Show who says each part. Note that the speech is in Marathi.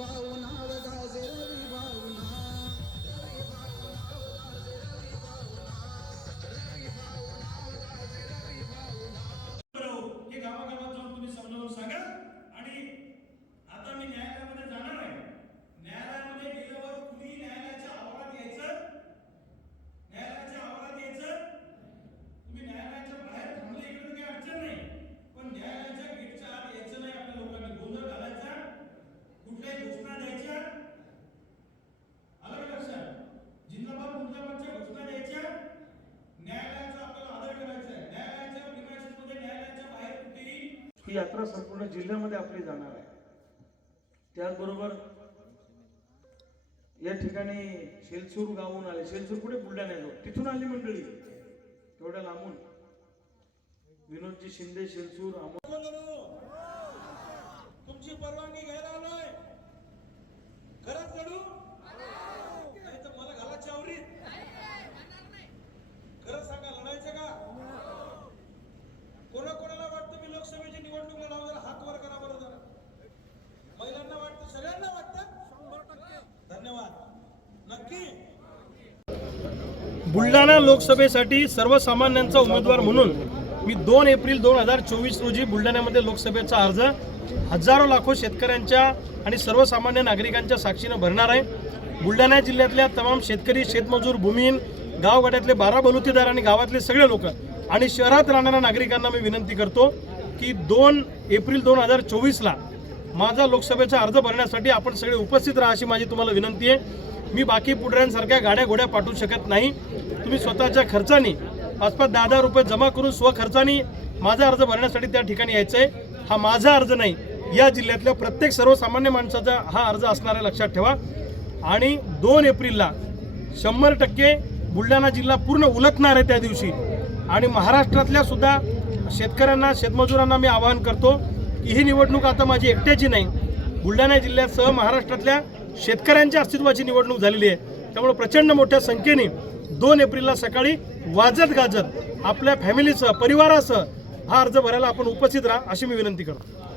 Speaker 1: وأونع ذا زرار
Speaker 2: ही यात्रा संपूर्ण जिल्ह्यामध्ये आपली जाणार आहे. त्याचबरोबर या ठिकाणी शेलसूर गावून आले. शेलसूर कुठे? बुलढाण्याजवळ तिथून आली मंडळी. तेवढ्या लांबून. विनोदजी शिंदे शेलसूर
Speaker 1: तुमची परवानगी घ्यायला आलोय. बुलढाणा लोकसभेसाठी सर्वसामान्यांचा उमेदवार म्हणून मी दोन एप्रिल दोन हजार चोवीस रोजी बुलढाण्यामध्ये लोकसभेचा अर्ज हजारो लाखो शेतकऱ्यांच्या आणि सर्वसामान्य नागरिकांच्या साक्षीनं भरणार आहे. बुलढाणा जिल्ह्यातल्या तमाम शेतकरी शेतमजूर भूमीन गावगाड्यातले बारा बलुतेदार आणि गावातले सगळे लोक आणि शहरात राहणाऱ्या नागरिकांना मी विनंती करतो की दोन एप्रिल दोन हजार चोवीसला माझा लोकसभेचा अर्ज भरण्यासाठी आपण सगळे उपस्थित राहा अशी माझी तुम्हाला विनंती आहे. मी बाकी पुढऱ्यांसारख्या गाड्या घोड्या पाठवू शकत नाही. तुम्ही स्वतःच्या खर्चाने पाच पाच दहा दहा रुपये जमा करून स्वखर्चाने माझा अर्ज भरण्यासाठी त्या ठिकाणी यायचं आहे हा माझा अर्ज नाही या जिल्ह्यातल्या प्रत्येक सर्वसामान्य माणसाचा हा अर्ज असणार आहे लक्षात ठेवा. आणि दोन एप्रिलला शंभर टक्के बुलढाणा जिल्हा पूर्ण उलटणार आहे त्या दिवशी. आणि महाराष्ट्रातल्या सुद्धा शेतकऱ्यांना शेतमजुरांना मी आवाहन करतो की ही निवडणूक आता माझी एकट्याची नाही. बुलढाणा जिल्ह्यासह महाराष्ट्रातल्या शेतकऱ्यांच्या अस्तित्वाची निवडणूक झालेली आहे. त्यामुळे प्रचंड मोठ्या संख्येने दोन एप्रिलला सकाळी वाजत गाजत आपल्या फॅमिलीसह परिवारासह हा अर्ज भरायला आपण उपस्थित राहा अशी मी विनंती करतो.